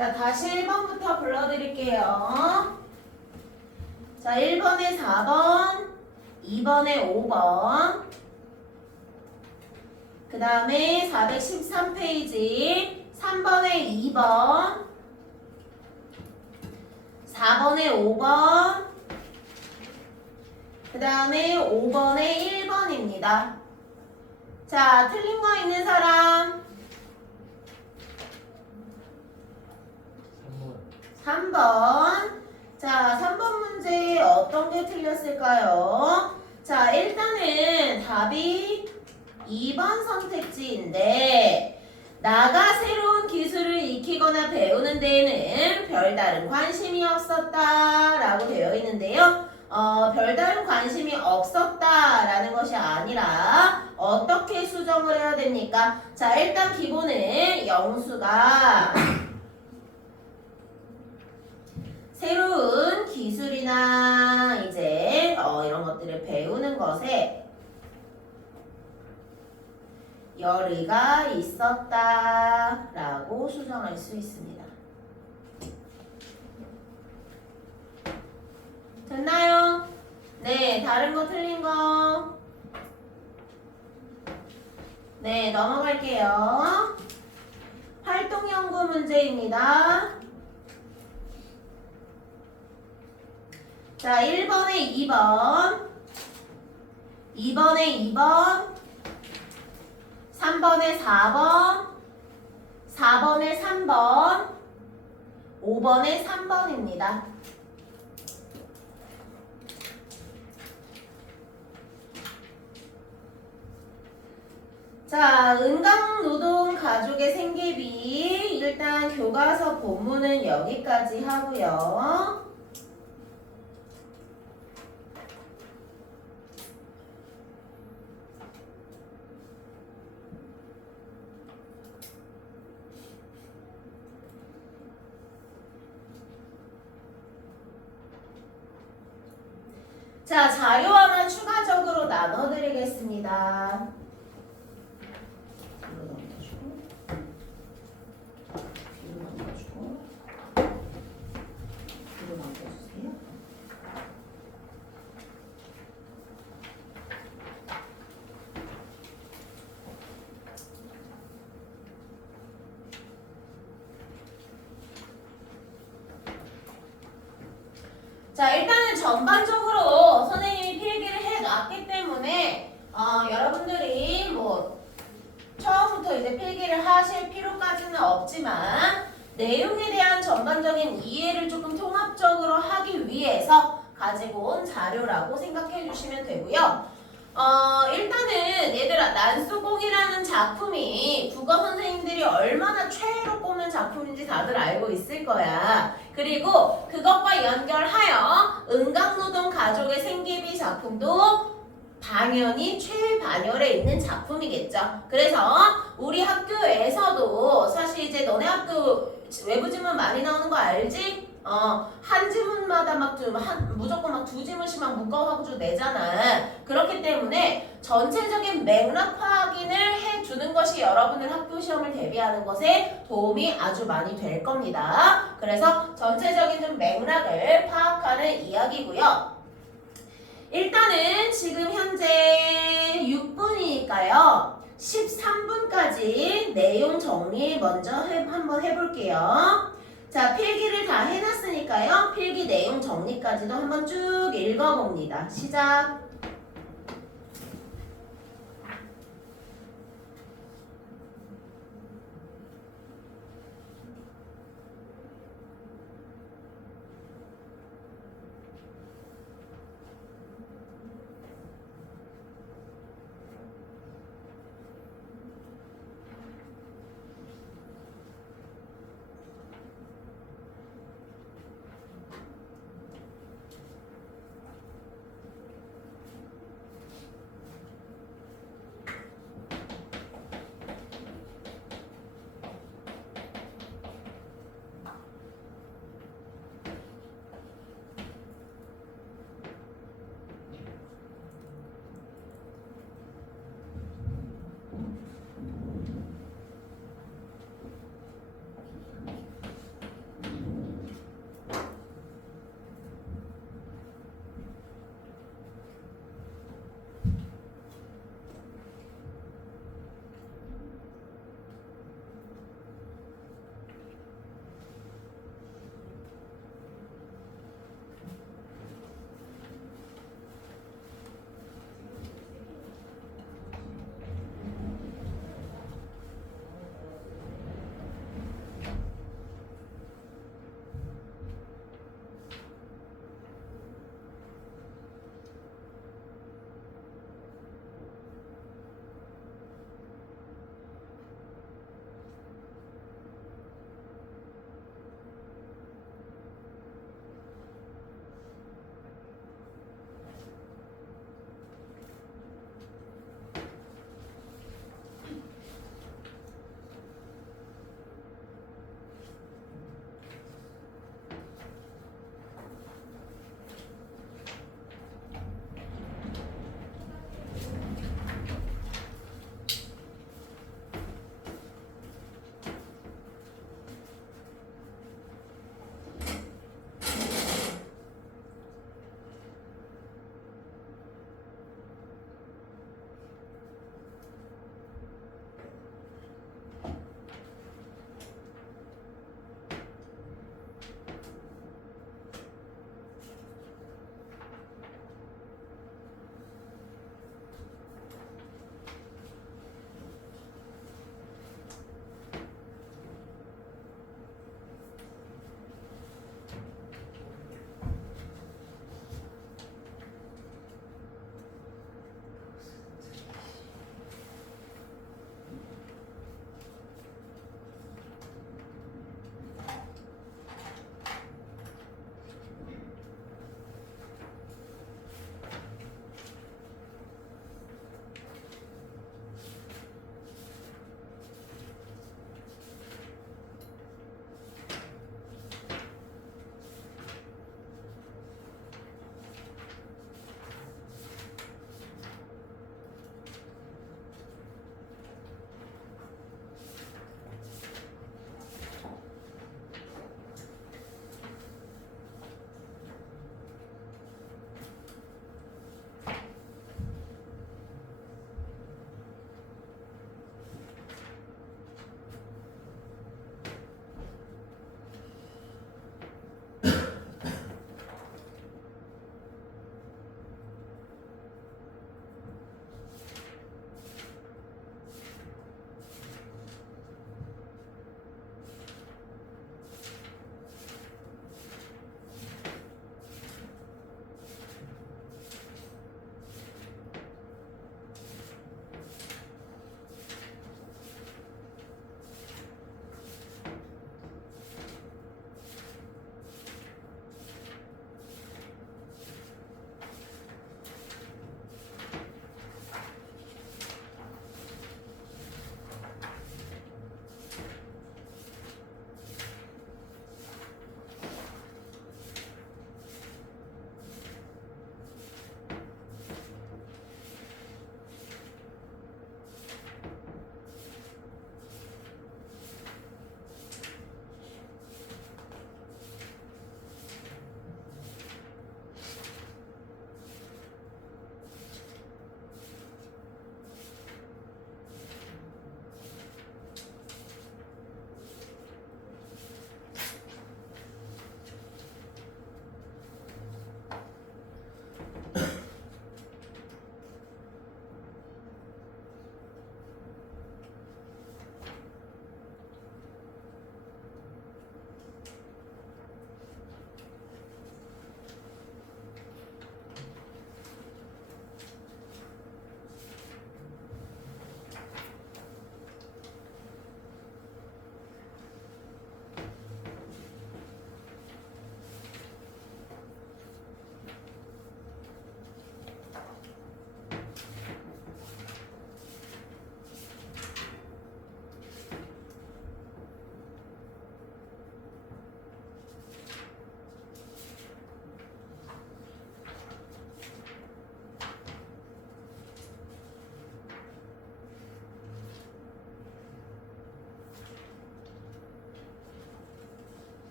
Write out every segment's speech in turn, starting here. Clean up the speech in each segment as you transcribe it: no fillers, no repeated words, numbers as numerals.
자, 다시 1번부터 불러드릴게요. 자, 1번에 4번, 2번에 5번, 그 다음에 413페이지 3번에 2번, 4번에 5번, 그 다음에 5번에 1번입니다. 자, 틀린 거 있는 사람? 3번. 자, 3번 문제 어떤 게 틀렸을까요? 자, 일단은 답이 2번 선택지인데 나가 새로운 기술을 익히거나 배우는 데에는 별다른 관심이 없었다라고 되어 있는데요. 별다른 관심이 없었다라는 것이 아니라 어떻게 수정을 해야 됩니까? 자, 일단 기본은 영수가 새로운 기술이나 이제 이런 것들을 배우는 것에 열의가 있었다라고 수정할 수 있습니다. 됐나요? 네, 다른 거 틀린 거? 네, 넘어갈게요. 활동연구 문제입니다. 자, 1번에 2번, 2번에 2번, 3번에 4번, 4번에 3번, 5번에 3번입니다. 자, 은강노동 가족의 생계비 일단 교과서 본문은 여기까지 하고요. 자, 자료 하나 추가적으로 나눠드리겠습니다. 뒤로 넘겨주고, 뒤로 넘겨주고, 뒤로 넘겨주세요. 자, 일단은 전반적으로 선생님이 필기를 해놨기 때문에 여러분들이 뭐 처음부터 이제 필기를 하실 필요까지는 없지만 내용에 대한 전반적인 이해를 조금 통합적으로 하기 위해서 가지고 온 자료라고 생각해 주시면 되고요. 일단은 얘들아, 난수공이라는 작품이 국어 선생님들이 얼마나 최애로 꼽는 작품인지 다들 알고 있을 거야. 그리고 그것과 연결하여 은강노동 가족의 생계비 작품도 당연히 최반열에 있는 작품이겠죠. 그래서 우리 학교에서도 사실 이제 너네 학교 외부 지문 많이 나오는 거 알지? 한 지문마다 무조건 막 두 지문씩 막 묶어가지고 내잖아. 그렇기 때문에 전체적인 맥락 확인을 해주는 것이 여러분들 학교 시험을 대비하는 것에 도움이 아주 많이 될 겁니다. 그래서 전체적인 좀 맥락을 파악하는 이야기고요. 일단은 지금 현재 6분이니까요. 13분까지 내용 정리 먼저 한번 해볼게요. 자, 필기를 다 해놨으니까요. 필기 내용 정리까지도 한번 쭉 읽어봅니다. 시작!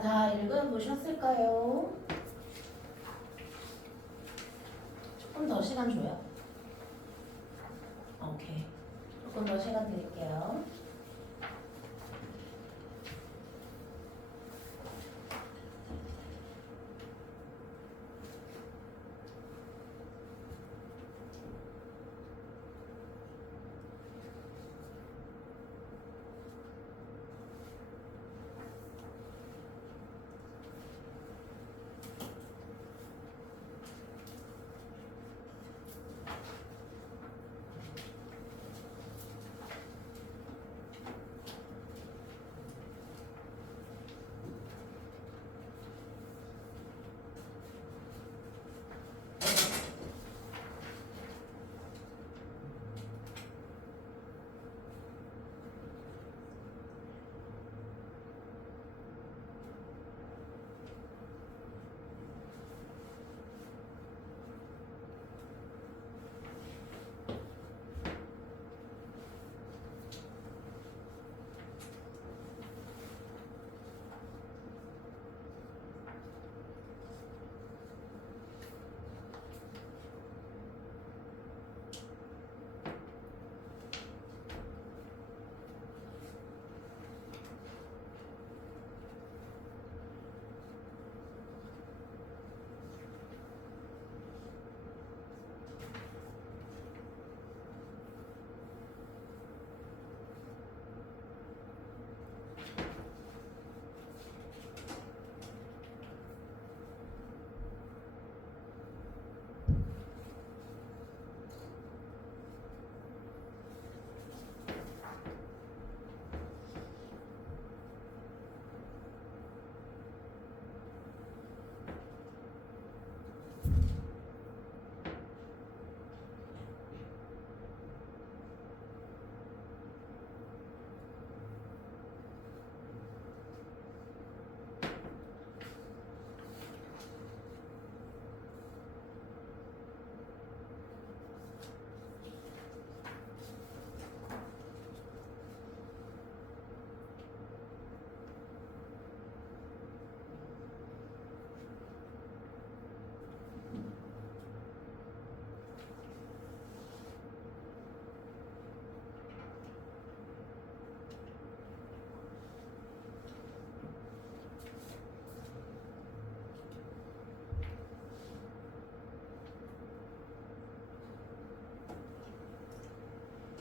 자, 다 읽어보셨을까요? 조금 더 시간 줘요. 오케이. 조금 더 시간 드릴게요.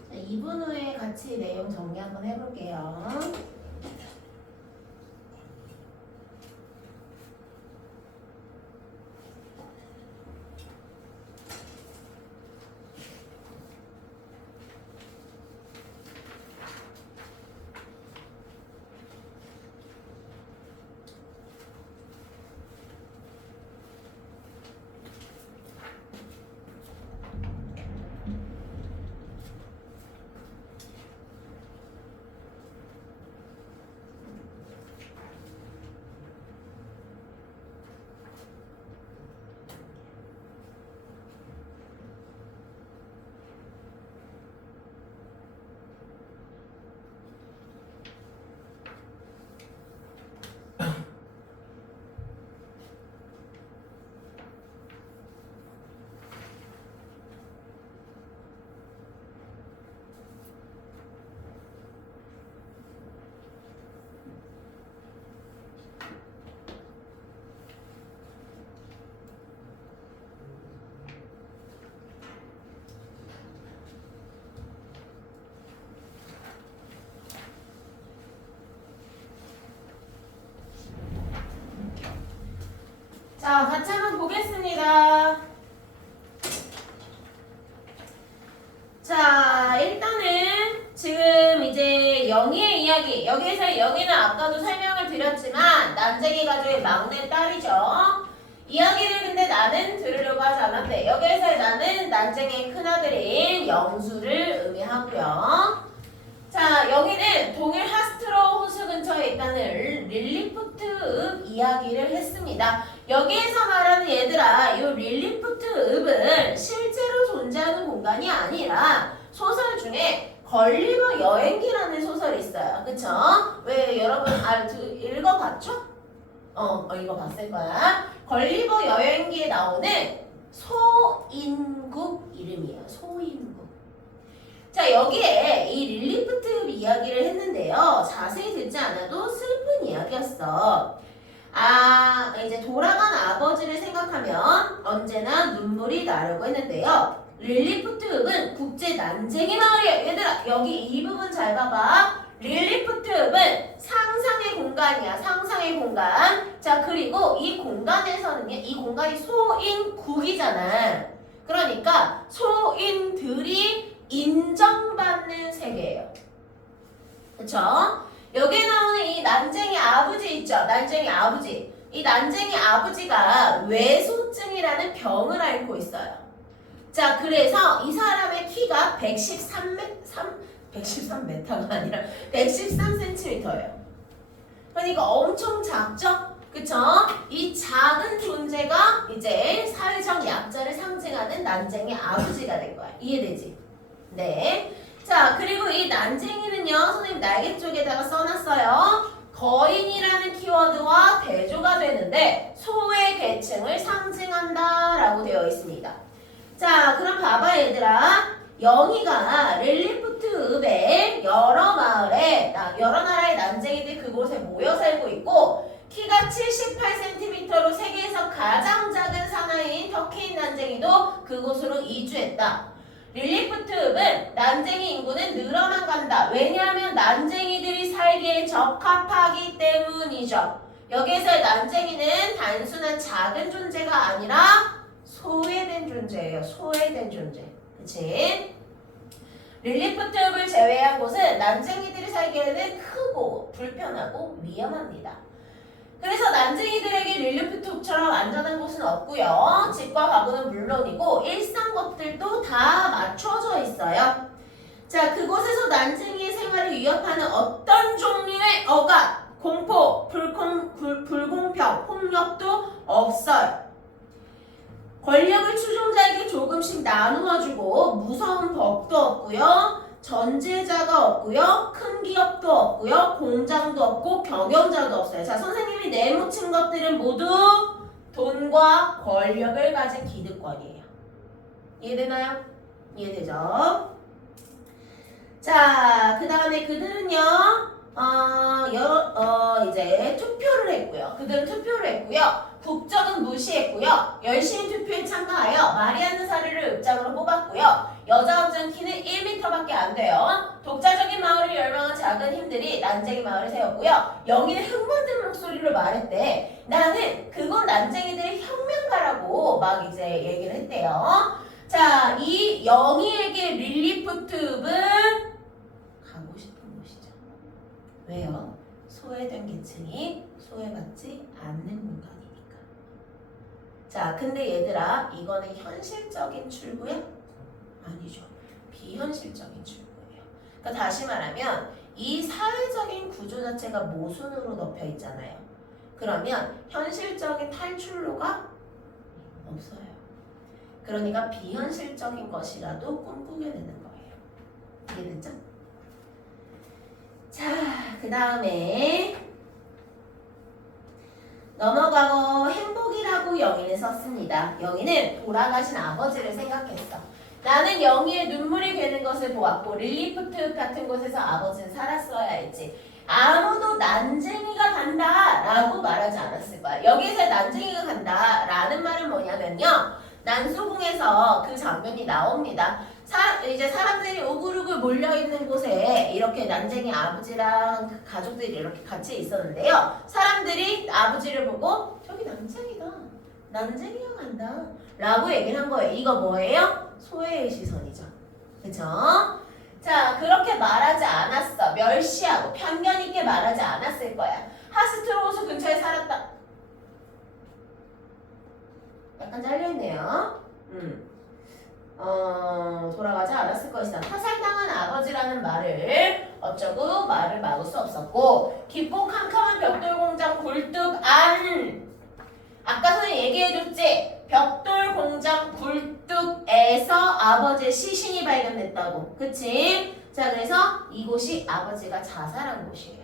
자, 2분 후에 같이 내용 정리 한번 해볼게요. 자, 같이 한번 보겠습니다. 자, 일단은 지금 이제 영희의 이야기. 여기에서 영희는 아까도 설명을 드렸지만 난쟁이 가족의 막내 딸이죠. 이야기를 근데 나는 들으려고 하지 않았대. 여기에서의 나는 난쟁이의 큰아들인 영수를 의미하고요. 자, 여기는 동일 하스트로 호수 근처에 있다는 릴리푸트 읍 이야기를 했습니다. 여기에서 말하는 얘들아, 이 릴리푸트 읍은 실제로 존재하는 공간이 아니라 소설 중에 걸리버 여행기라는 소설이 있어요. 그쵸? 왜 여러분 읽어봤죠? 이거 봤을 거야. 걸리버 여행기에 나오는 소인국 이름이에요. 소인국. 자, 여기에 이 릴리프트 이야기를 했는데요. 자세히 듣지 않아도 슬픈 이야기였어. 이제 돌아간 아버지를 생각하면 언제나 눈물이 나려고 했는데요. 릴리프트읍은 국제 난쟁이 마을이에요. 얘들아, 여기 이 부분 잘 봐봐. 릴리프트읍은 상상의 공간이야. 상상의 공간. 자, 그리고 이 공간에서는요. 이 공간이 소인국이잖아. 그러니까 소인들이 인정받는 세계예요. 그쵸? 여기에 나오는 이 난쟁이 아버지 있죠? 난쟁이 아버지. 이 난쟁이 아버지가 외소증이라는 병을 앓고 있어요. 자, 그래서 이 사람의 키가 113m가 아니라 113cm예요. 그러니까 엄청 작죠? 그쵸? 이 작은 존재가 이제 사회적 약자를 상징하는 난쟁이 아버지가 된 거야. 이해되지? 네. 자, 그리고 이 난쟁이는요, 선생님 날개 쪽에다가 써놨어요. 거인이라는 키워드와 대조가 되는데 소외 계층을 상징한다 라고 되어 있습니다. 자, 그럼 봐봐 얘들아. 영희가 릴리프트읍의 여러 마을에 여러 나라의 난쟁이들이 그곳에 모여 살고 있고 키가 78cm로 세계에서 가장 작은 사나이인 터키인 난쟁이도 그곳으로 이주했다. 릴리프트읍은 난쟁이 인구는 늘어만 간다. 왜냐하면 난쟁이들이 살기에 적합하기 때문이죠. 여기에서의 난쟁이는 단순한 작은 존재가 아니라 소외된 존재예요. 소외된 존재. 그치? 릴리프트읍을 제외한 곳은 난쟁이들이 살기에는 크고 불편하고 위험합니다. 그래서 난쟁이들에게 릴리프트읍처럼 안전한 곳은 없고요. 집과 가구는 물론이고 일상 것들도 다 맞춰져 있어요. 자, 그곳에서 난쟁이의 생활을 위협하는 어떤 종류의 억압, 공포, 불공평, 폭력도 없어요. 권력을 추종자에게 조금씩 나누어주고 무서운 법도 없고요. 전제자가 없고요. 큰 기업도 없고요. 공장도 없고 경영자도 없어요. 자, 선생님이 내묻힌 것들은 모두 돈과 권력을 가진 기득권이에요. 이해되나요? 이해되죠? 자, 그 다음에 그들은요. 이제 투표를 했고요. 그들은 투표를 했고요. 국적은 무시했고요. 열심히 투표에 참가하여 마리아느 사례를 읍장으로 뽑았고요. 여자 읍장 키는 1m밖에 안 돼요. 독자적인 마을을 열망한 작은 힘들이 난쟁이 마을을 세웠고요. 영희는 흥분된 목소리로 말했대. 나는 그건 난쟁이들의 혁명가라고 막 이제 얘기를 했대요. 자, 이 영희에게 릴리프트읍은 가고 싶은 곳이죠. 왜요? 소외된 계층이 소외받지 않는 공간이니까. 자, 근데 얘들아, 이거는 현실적인 출구야? 아니죠. 비현실적인 출구예요. 그러니까 다시 말하면 이 사회적인 구조 자체가 모순으로 덮여 있잖아요. 그러면 현실적인 탈출로가 없어요. 그러니까 비현실적인 것이라도 꿈꾸게 되는 거예요. 이해됐죠? 자, 그 다음에 넘어가고 행복이라고 영희는 썼습니다. 영희는 돌아가신 아버지를 생각했어. 나는 영희의 눈물이 괴는 것을 보았고 릴리프트 같은 곳에서 아버지는 살았어야 했지. 아무도 난쟁이가 간다 라고 말하지 않았을 거야. 여기서 난쟁이가 간다 라는 말은 뭐냐면요. 난소궁에서 그 장면이 나옵니다. 이제 사람들이 우글우글 몰려있는 곳에 이렇게 난쟁이 아버지랑 그 가족들이 이렇게 같이 있었는데요. 사람들이 아버지를 보고 저기 난쟁이다. 난쟁이가 간다. 라고 얘기를 한 거예요. 이거 뭐예요? 소외의 시선이죠. 그쵸? 자, 그렇게 말하지 않았어. 멸시하고 편견 있게 말하지 않았을 거야. 하스트로우스 근처에 살았다. 약간 잘려있네요. 돌아가지 않았을 것이다. 타살당한 아버지라는 말을 어쩌고 말을 막을 수 없었고 깊고 캄캄한 벽돌 공장 굴뚝 안 아까 선생님 얘기해줬지? 벽돌 공장 굴뚝에서 아버지의 시신이 발견됐다고. 그치? 자, 그래서 이곳이 아버지가 자살한 곳이에요.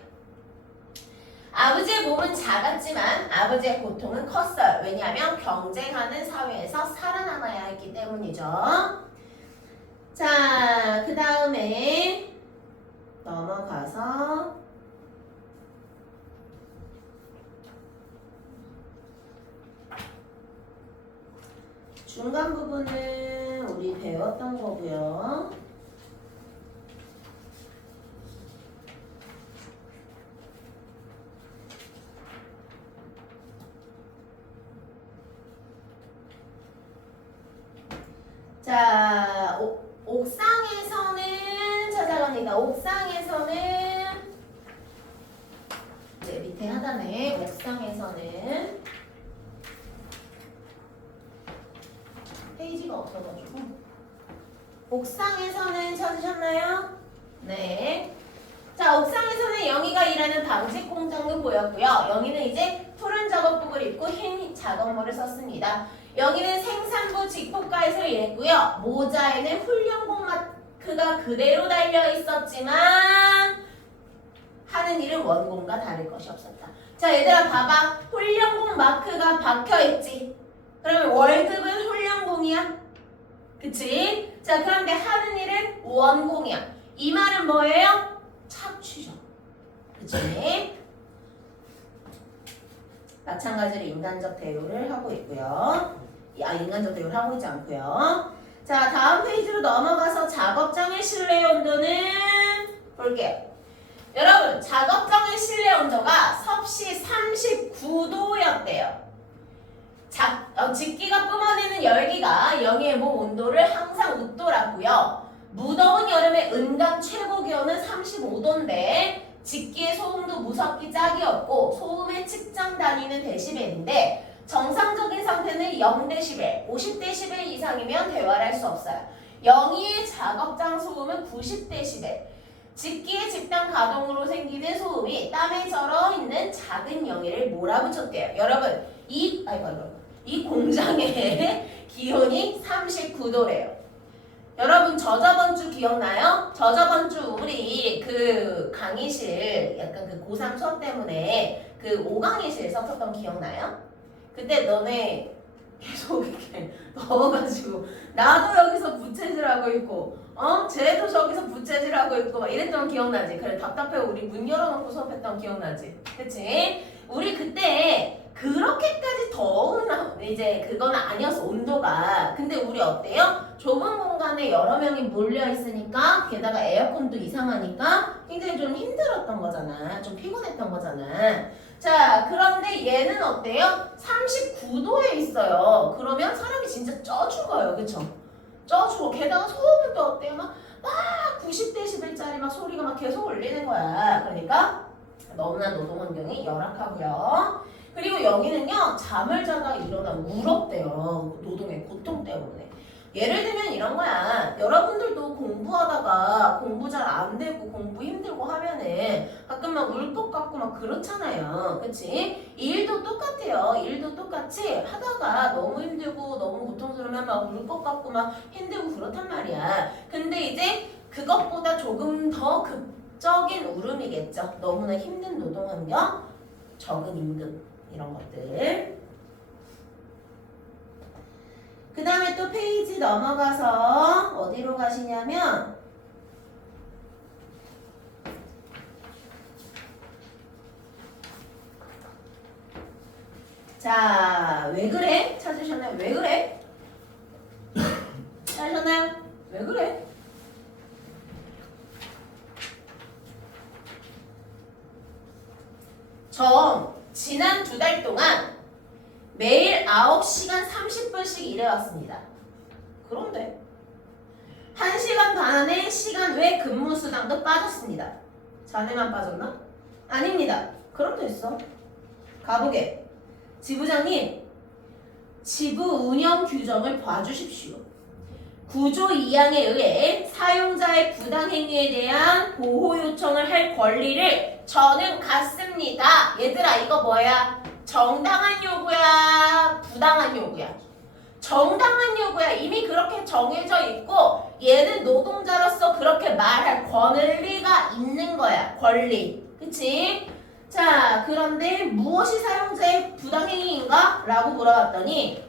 아버지의 몸은 작았지만 아버지의 고통은 컸어요. 왜냐하면 경쟁하는 사회에서 살아남아야 했기 때문이죠. 자, 그 다음에 넘어가서 중간 부분은 우리 배웠던 거고요. 자, 옥상에서는 찾아갑니다. 옥상에서는 네, 밑에 하단에 옥상에서는 페이지가 없어가지고 옥상에서는 찾으셨나요? 네. 자, 옥상에서는 영희가 일하는 방직 공장도 보였고요. 영희는 이제 푸른 작업복을 입고 흰 작업모를 썼습니다. 여기는 생산부 직포가에서 일했고요. 모자에는 훈련공 마크가 그대로 달려 있었지만 하는 일은 원공과 다를 것이 없었다. 자, 얘들아 봐봐. 훈련공 마크가 박혀있지. 그러면 월급은 훈련공이야. 그치? 자, 그런데 하는 일은 원공이야. 이 말은 뭐예요? 착취죠. 그치? 마찬가지로 인간적 대우를 하고 있고요. 인간적 대우를 하고 있지 않고요. 자, 다음 페이지로 넘어가서 작업장의 실내 온도는 볼게요. 여러분, 작업장의 실내 온도가 섭씨 39도였대요. 직기가 뿜어내는 열기가 영희의 몸 온도를 항상 웃돌았고요. 무더운 여름에 은강 최고 기온은 35도인데 직기의 소음도 무섭기 짝이 없고 소음의 측정 단위는 데시벨인데 정상적인 상태는 0데시벨, 50데시벨 이상이면 대화를 할 수 없어요. 영희의 작업장 소음은 90데시벨. 직기의 집단 가동으로 생기는 소음이 땀에 절어 있는 작은 영희를 몰아붙였대요. 여러분, 이 공장의 기온이 39도래요. 여러분, 저저번 주 기억나요? 저저번 주 우리 그 강의실 약간 그 고3 수업 때문에 그 5강의실 썼었던 기억나요? 그때 너네 계속 이렇게 넣어가지고 나도 여기서 부채질하고 있고 쟤도 저기서 부채질하고 있고 막 이랬던 기억나지? 그래 답답해 우리 문 열어놓고 수업했던 기억나지? 그치? 우리 그때 그렇게까지 더운 이제 그건 아니었어 온도가. 근데 우리 어때요? 좁은 공간에 여러 명이 몰려 있으니까 게다가 에어컨도 이상하니까 굉장히 좀 힘들었던 거잖아. 좀 피곤했던 거잖아. 자, 그런데 얘는 어때요? 39도에 있어요. 그러면 사람이 진짜 쪄 죽어요. 그쵸? 쪄 죽어. 게다가 소음은 또 어때요? 막 90데시벨짜리 막 소리가 막 계속 울리는 거야. 그러니까 너무나 노동 환경이 열악하고요. 그리고 여기는요, 잠을 자다 일어나 울었대요. 노동의 고통 때문에. 예를 들면 이런 거야. 여러분들도 공부하다가 공부 잘 안 되고 공부 힘들고 하면은 가끔 막 울 것 같고 막 그렇잖아요. 그치? 일도 똑같아요. 일도 똑같이 하다가 너무 힘들고 너무 고통스러우면 막 울 것 같고 막 힘들고 그렇단 말이야. 근데 이제 그것보다 조금 더 극적인 울음이겠죠. 너무나 힘든 노동 환경, 적은 임금 이런 것들. 그 다음에 또 페이지 넘어가서 어디로 가시냐면 자, 왜 그래? 찾으셨나요? 왜 그래? 찾으셨나요? 왜 그래? 지난 2달 동안 매일 9시간 30분씩 일해왔습니다. 그런데 1시간 반의 시간 외 근무수당도 빠졌습니다. 자네만 빠졌나? 아닙니다. 그럼 됐어. 가보게. 지부장님, 지부 운영 규정을 봐주십시오. 구조 2항에 의해 사용자의 부당행위에 대한 보호 요청을 할 권리를 저는 갖습니다. 얘들아 이거 뭐야? 정당한 요구야? 부당한 요구야? 정당한 요구야. 이미 그렇게 정해져 있고 얘는 노동자로서 그렇게 말할 권리가 있는 거야. 권리. 그치? 자, 그런데 무엇이 사용자의 부당행위인가? 라고 물어봤더니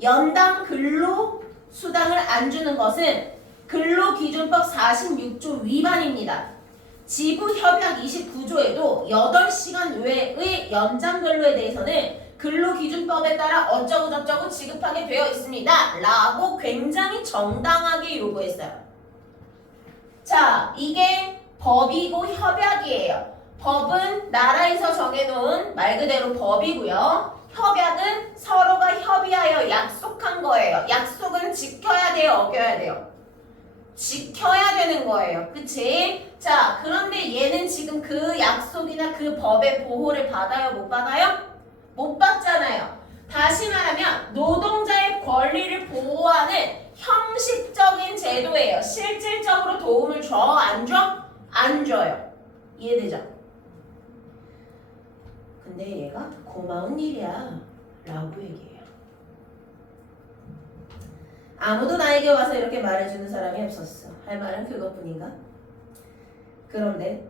연당 근로수당을 안 주는 것은 근로기준법 46조 위반입니다. 지부협약 29조에도 8시간 외의 연장 근로에 대해서는 근로기준법에 따라 어쩌고저쩌고 지급하게 되어 있습니다. 라고 굉장히 정당하게 요구했어요. 자, 이게 법이고 협약이에요. 법은 나라에서 정해놓은 말 그대로 법이고요. 협약은 서로가 협의하여 약속한 거예요. 약속은 지켜야 돼요, 어겨야 돼요? 지켜야 되는 거예요. 그치? 자, 그런데 얘는 지금 그 약속이나 그 법의 보호를 받아요, 못 받아요? 못 받잖아요. 다시 말하면 노동자의 권리를 보호하는 형식적인 제도예요. 실질적으로 도움을 줘? 안 줘? 안 줘요. 이해되죠? 근데 얘가 고마운 일이야 라고 얘기해요. 아무도 나에게 와서 이렇게 말해주는 사람이 없었어. 할 말은 그것뿐인가? 그런데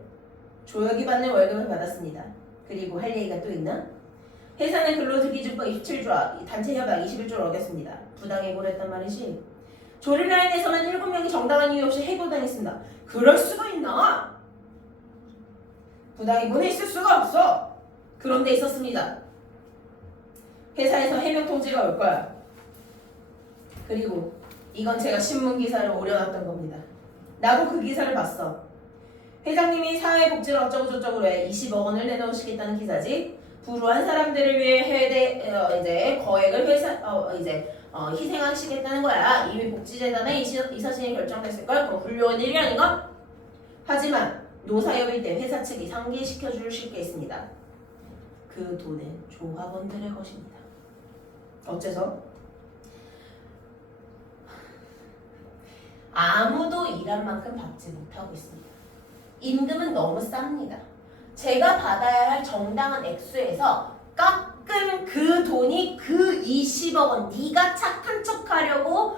조혁이 받는 월급을 받았습니다. 그리고 할 얘기가 또 있나? 회사는 근로기준법 27조, 단체협약 21조를 어겼습니다. 부당해고를 했단 말이지. 조리라인에서만 7명이 정당한 이유 없이 해고당했습니다. 그럴 수가 있나? 부당해고는 있을 수가 없어. 그런데 있었습니다. 회사에서 해명 통지가 올 거야. 그리고 이건 제가 신문 기사를 올려놨던 겁니다. 나도 그 기사를 봤어. 회장님이 사회복지를 어쩌고저쩌고로 해 20억 원을 내놓으시겠다는 기사지. 불우한 사람들을 위해 이제 거액을 희생하시겠다는 거야. 이미 복지재단에 이 사실이 결정됐을 걸. 그거 훌륭한 일이 아닌가? 하지만 노사협의 때 회사 측이 상기시켜 주실 게 있습니다. 그 돈은 조합원들의 것입니다. 어째서? 아무도 일한 만큼 받지 못하고 있습니다. 임금은 너무 쌉니다. 제가 받아야 할 정당한 액수에서 깎은 그 돈이 그 20억 원, 네가 착한 척 하려고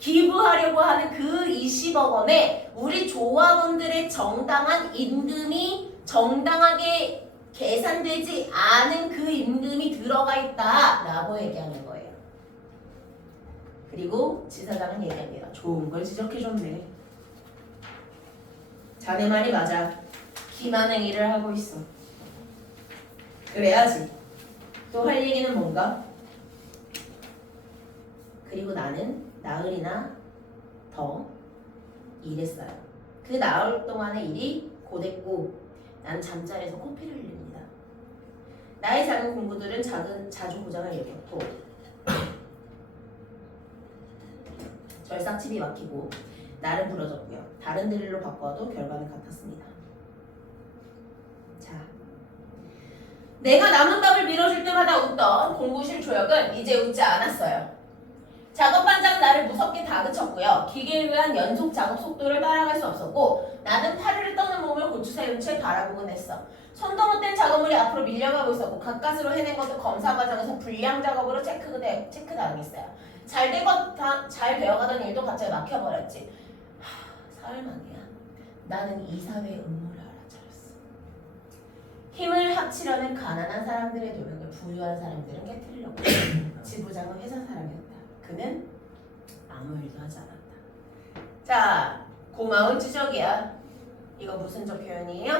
기부하려고 하는 그 20억 원에 우리 조합원들의 정당한 임금이 정당하게 계산되지 않은 그 임금이 들어가 있다라고 얘기하는 거예요. 그리고 지사장은 얘기합니다. 좋은 걸 지적해줬네. 자네 말이 맞아. 기만행 일을 하고 있어. 그래야지. 또 할 얘기는 뭔가? 그리고 나는 나흘이나 더 일했어요. 그 나흘 동안의 일이 고됐고 나는 잠자리에서 코피를 흘립니다. 나의 작은 공부들은 자주 고장을 일으켰고 절삭집이 막히고 날은 부러졌고요. 다른 드릴로 바꿔도 결과는 같았습니다. 자, 내가 남은 밥을 밀어줄 때마다 웃던 공부실 조혁은 이제 웃지 않았어요. 작업 반장은 나를 무섭게 다그쳤고요. 기계에 의한 연속 작업 속도를 따라갈 수 없었고 나는 파르르 떠는 몸을 고추 세운 채 바라보곤 했어. 손도 못댄 작업물이 앞으로 밀려가고 있었고 가까스로 해낸 것도 검사 과정에서 불량 작업으로 체크당했어요. 잘 되어가던 일도 갑자기 막혀버렸지. 사흘 만이야. 나는 이 사회의 음모를 알아차렸어. 힘을 합치려는 가난한 사람들의 노력을 부유한 사람들은 깨트리려고 했어. 지부장은 회사 사람이었다. 그는 아무 일도 하지 않았다. 자, 고마운 지적이야. 이거 무슨적 표현이에요?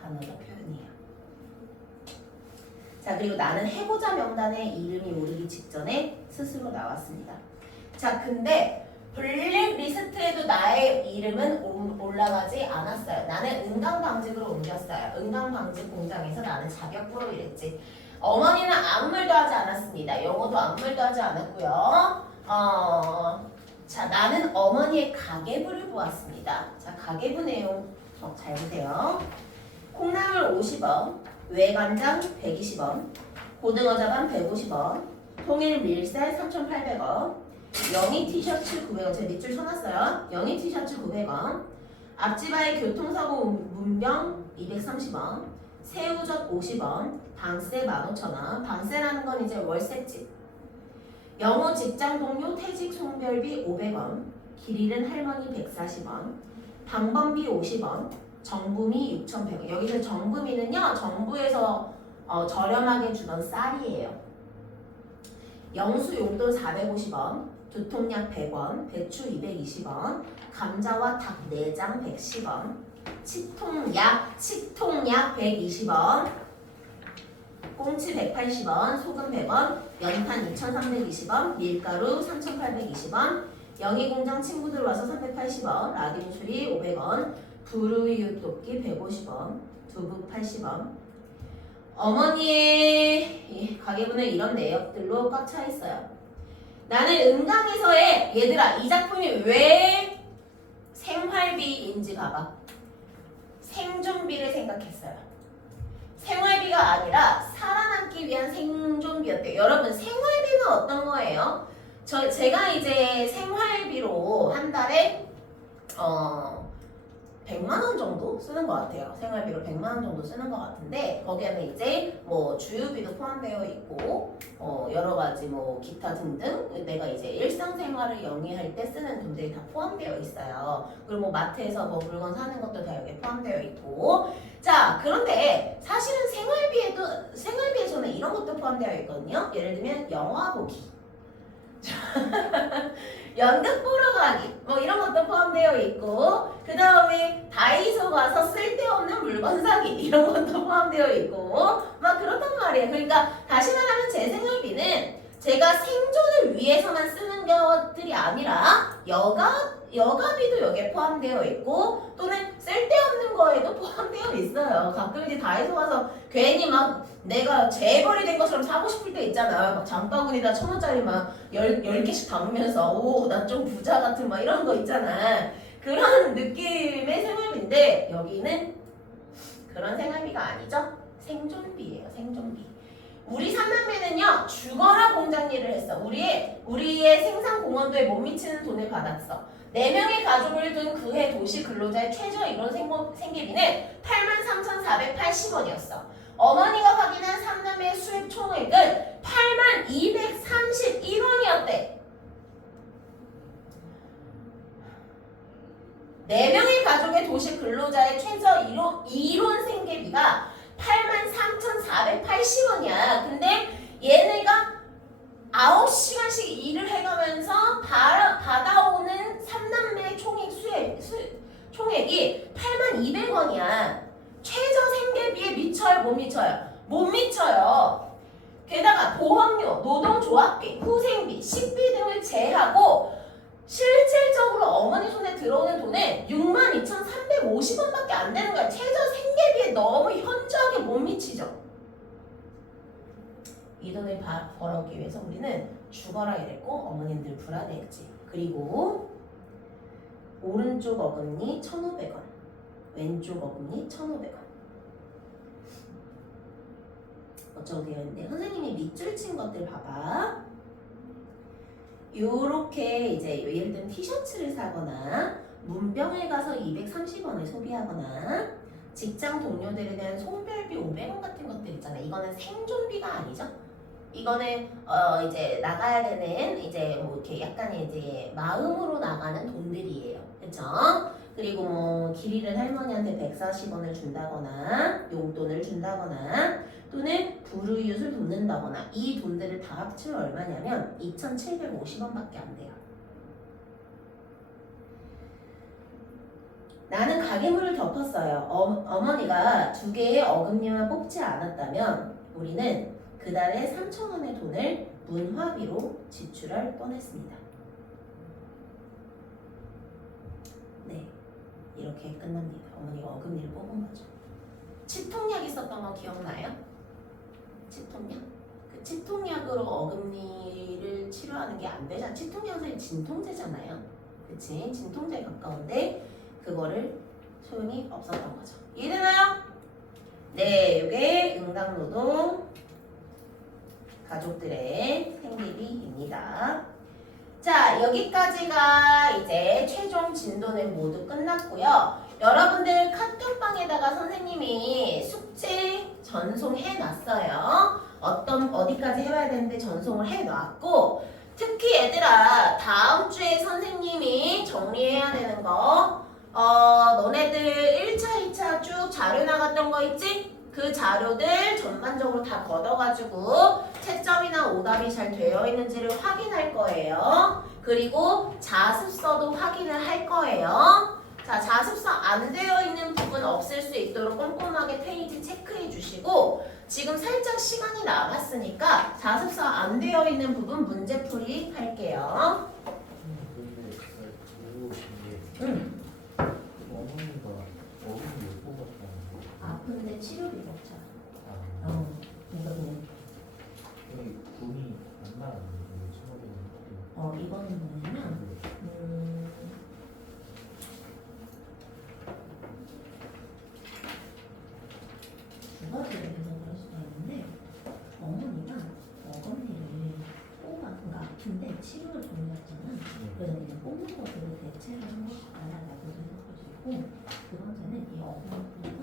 단어적 표현이에요. 자, 그리고 나는 해고자 명단에 이름이 오르기 직전에 스스로 나왔습니다. 자, 근데 블랙리스트에도 나의 이름은 올라가지 않았어요. 나는 은강방직으로 옮겼어요. 은강방직 공장에서 나는 자격부로 일했지. 어머니는 아무 말도 하지 않았습니다. 영어도 아무 말도 하지 않았고요. 자, 나는 어머니의 가계부를 보았습니다. 자, 가계부 내용 잘 보세요. 콩나물 50원, 외간장 120원, 고등어 자반 150원, 통일 밀쌀 3,800원, 영희 티셔츠 900원. 제 밑줄 쳐놨어요. 영희 티셔츠 900원, 앞지바의 교통사고 문병 230원, 새우젓 50원, 방세 15,000원. 방세라는 건 이제 월세집. 영어 직장 동료 퇴직 송별비 500원, 길 잃은 할머니 140원, 방범비 50원, 정부미 6,100원. 여기서 정부미는요, 정부에서 저렴하게 주던 쌀이에요. 영수 용돈 450원, 두통약 100원, 배추 220원, 감자와 닭 내장 110원, 치통약 120원, 꽁치 180원, 소금 100원, 연탄 2,320원, 밀가루 3,820원, 영희공장 친구들 와서 380원, 라디오 수리 500원, 부르이유 토끼 150원, 두부 80원. 어머니의 이 가계부는 이런 내역들로 꽉 차 있어요. 나는 은강에서의 얘들아 이 작품이 왜 생활비인지 봐봐. 생존비를 생각했어요. 생활비가 아니라 살아남기 위한 생존비였대요. 여러분 생활비는 어떤 거예요? 제가 이제 생활비로 한 달에 100만 원 정도 쓰는 것 같아요. 생활비로 100만 원 정도 쓰는 것 같은데 거기에는 이제 뭐 주유비도 포함되어 있고 여러 가지 뭐 기타 등등 내가 이제 일상생활을 영위할 때 쓰는 돈들이 다 포함되어 있어요. 그리고 뭐 마트에서 뭐 물건 사는 것도 다 여기 포함되어 있고 자 그런데 사실은 생활비에서는 이런 것도 포함되어 있거든요. 예를 들면 영화 보기 연극 보러 가기 뭐 이런 것도 포함되어 있고 그 다음에 다이소 가서 쓸데없는 물건 사기 이런 것도 포함되어 있고 막 그렇단 말이에요. 그러니까 다시 말하면 제 생활비는 제가 생존을 위해서만 쓰는 것들이 아니라 여가비도 여기에 포함되어 있고 또는 쓸데없는 거에도 포함되어 있어요. 가끔 이제 다이소 가서 괜히 막 내가 재벌이 된 것처럼 사고 싶을 때 있잖아. 막 장바구니에다 1,000원짜리 막 10개씩 담으면서 오, 나 좀 부자 같은 막 이런 거 있잖아. 그런 느낌의 생활비인데 여기는 그런 생활비가 아니죠. 생존비예요. 생존비. 우리 삼남매는요 죽어라 공장 일을 했어. 우리의 생산 공헌도에 못 미치는 돈을 받았어. 4명의 가족을 둔 그해 도시 근로자의 최저 일원 생계비는 83,480원이었어. 어머니가 확인한 삼남매의 수입 총액은 82,231원이었대. 4명의 가족의 도시 근로자의 최저 일원 생계비가 83,480원이야. 근데 얘네가 9시간씩 일을 해가면서 받아오는 삼남매의 총액이 82,200원이야. 최저 생계비에 미쳐요? 못 미쳐요? 못 미쳐요. 게다가 보험료, 노동조합비, 후생비, 식비 등을 제하고 실질적으로 어머니 손에 들어오는 돈은 62,350원밖에 안 되는 거야. 최저 생계비에 너무 현저하게 못 미치죠. 이 돈을 벌어오기 위해서 우리는 죽어라 이랬고 어머님들 불안했지. 그리고 오른쪽 어금니 1,500원, 왼쪽 어금니 1,500원. 어쩌고 되어 있는데 선생님이 밑줄 친 것들 봐봐. 요렇게 이제 예를 들면 티셔츠를 사거나 문병을 가서 230원을 소비하거나 직장 동료들에 대한 송별비 500원 같은 것들 있잖아요. 이거는 생존비가 아니죠. 이거는 이제 나가야 되는 이제 뭐 이렇게 약간 이제 마음으로 나가는 돈들이에요. 그렇죠? 그리고 뭐 길 잃은 할머니한테 140원을 준다거나 용돈을 준다거나 또는 불우이웃을 돕는다거나 이 돈들을 다 합치면 얼마냐면 2,750원밖에 안 돼요. 나는 가계부를 덮었어요. 어머니가 2개의 어금니만 뽑지 않았다면 우리는 그달에 3,000원의 돈을 문화비로 지출할 뻔했습니다. 네, 이렇게 끝납니다. 어머니가 어금니를 뽑은 거죠. 치통약 있었던 거 기억나요? 치통약? 그 치통약으로 어금니를 치료하는 게 안 되잖아. 치통약은 진통제잖아요. 그치? 진통제에 가까운데 그거를 소용이 없었던 거죠. 이해되나요? 네, 이게 응당노동 가족들의 생계비입니다. 자, 여기까지가 이제 최종 진도는 모두 끝났고요. 여러분들 카톡방에다가 선생님이 숙제 전송해 놨어요. 어디까지 해봐야 되는데 전송을 해 놨고, 특히 얘들아 다음 주에 선생님이 정리해야 되는 거 너네들 1차, 2차 쭉 자료 나갔던 거 있지? 그 자료들 전반적으로 다 걷어가지고 채점이나 오답이 잘 되어 있는지를 확인할 거예요. 그리고 자습서도 확인을 할 거예요. 자, 자습서 안 되어 있는 부분 없앨 수 있도록 꼼꼼하게 페이지 체크해 주시고 지금 살짝 시간이 남았으니까 자습서 안 되어 있는 부분 문제풀이 할게요. 근데 그거 신기해. 응. 어머니가 어머니 왜 뽑았다는 거? 아픈데 치료비 먹자. 아, 이거는 여기 돈이 안 나왔는데 친구들이 이거는 뭐냐면 두 가지로 해석을 할 수가 있는데 어머니가 어금니를 그러니까 아픈데 치료를 종료했잖아. 그래서 이제 뽑는 것으로 대체를 한 것이다라고 해석할 수 있고 두 번째는 이 어머니